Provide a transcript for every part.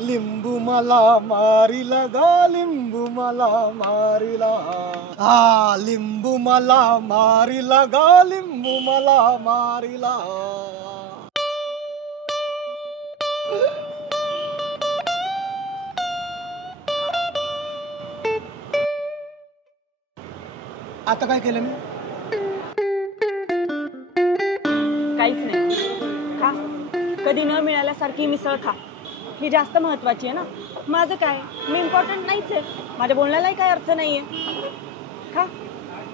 लिंबू मला मारिला ग लिंबू मला मारिला लिंबू मला मारिला ग लिंबू मला मारिला आता काय केलं मी काहीच नाही खा कधी न मिळाल्यासारखी मिसळ खा ही जास्त महत्वाची आहे ना माझं काय मी इम्पॉर्टंट नाहीच आहे माझ्या बोलण्यालाही काही अर्थ नाहीये खा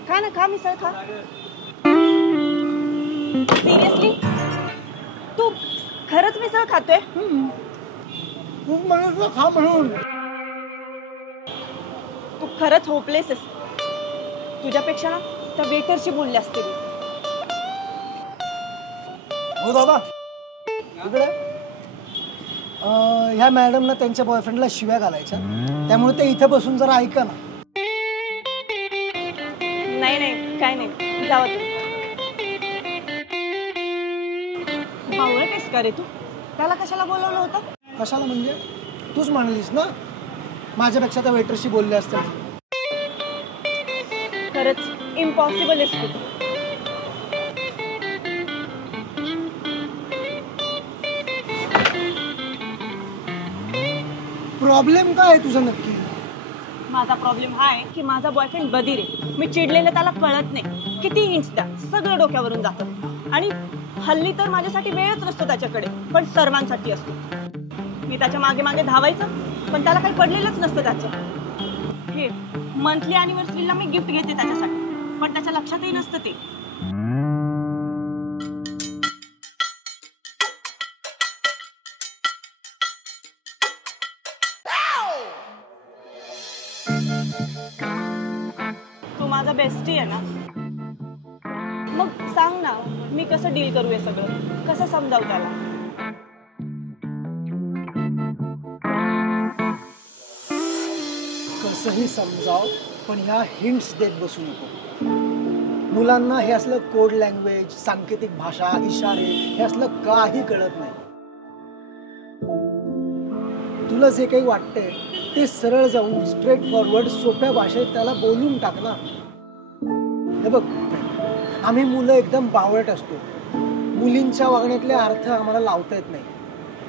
खा ना खा मिसळ खा सिरियसली तू खरंच मिसळ खातोय खा म्हणून तू खरंच होपलेस आहेस तुझ्यापेक्षा ना त्या वेटरशी बोलले असते हो दादा इकडे ह्या मॅडम ना त्यांच्या बॉयफ्रेंडला शिव्या घालायच्या त्यामुळे ते इथे बसून जरा ऐका ना नाही नाही काय नाही जावा तू बावळटेस का रे तू त्याला कशाला बोलवलं होतं कशाला म्हणजे तूच म्हणालीस ना माझ्यापेक्षा त्या वेटरशी बोलले असते खरंच इम्पॉसिबल आहेस तू प्रॉब्लेम काय आहे तुझा नक्की माझा प्रॉब्लेम हा आहे की माझा बॉयफ्रेंड बधीर आहे मी चिडलेलं त्याला कळत नाही किती हिंट्स द्या सगळं डोक्यावरून जातं आणि हल्ली तर माझ्यासाठी वेळच नसतो त्याच्याकडे पण सर्वांसाठी असतो मी त्याच्या मागे मागे धावायचं पण त्याला काही पडलेलंच नसतं त्याचं हे मंथली अॅनिव्हर्सरीला मी गिफ्ट घेते त्याच्यासाठी पण त्याच्या लक्षातही नसतं ते तू माझा बेस्टी आहे ना मग सांग ना मी कसं डील करू हे सगळं कसं समजावू त्याला कसंही समजाव पण ह्या हिंट्स देत बसू नको मुलांना हे असलं कोड लँग्वेज सांकेतिक भाषा इशारे हे असलं काही कळत नाही तुला जे काही वाटतंय ते सरळ जाऊन स्ट्रेट फॉरवर्ड सोप्या भाषेत त्याला बोलून टाक ना हे बघ आम्ही मुलं एकदम बावळट असतो मुलींच्या वागण्यातले अर्थ आम्हाला लावता येत नाही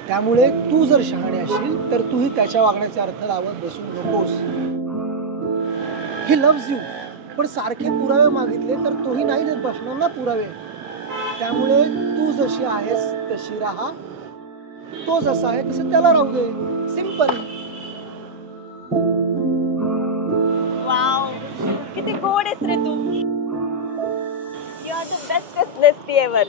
त्यामुळे तू जर शहाणे असशील तर तूही त्याच्या वागण्याचे अर्थ लावत बसू नकोस ही लव्ज यू पण सारखे पुरावे मागितले तर तोही नाही देत बसणार ना पुरावे त्यामुळे तू जशी आहेस तशी राहा तो जसा आहे तसं त्याला राहू दे सिंपल वाव किती गोड आहेस रे तू you are the bestest bestie ever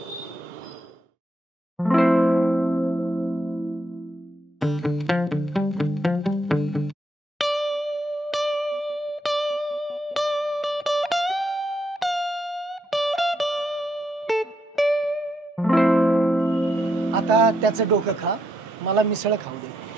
आता त्याचं डोकं खा मला मिसळ खाऊ दे